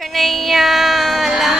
Kanaiya